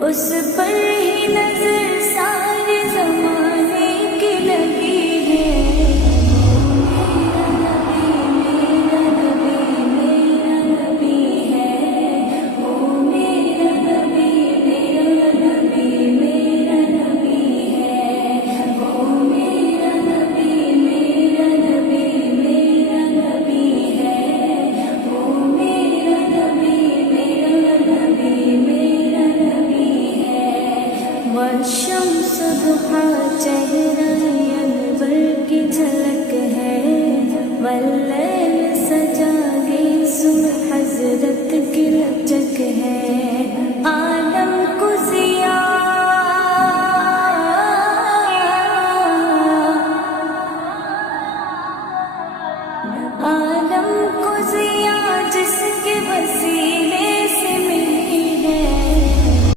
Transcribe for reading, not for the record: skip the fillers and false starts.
اس پر ہی نظر سارے زمانے کی لگی ہے۔ میرا نبی میرا نبی ہے، وہ میرا نبی میرا نبی میرا نبی ہے، وہ میرا نبی میرا نبی میرا نبی ہے، وہ میرا نبی میرا نبی میرا نبی ہے۔ والشمس ضحیٰ چہرہ انور کی جھلک ہے، واللیل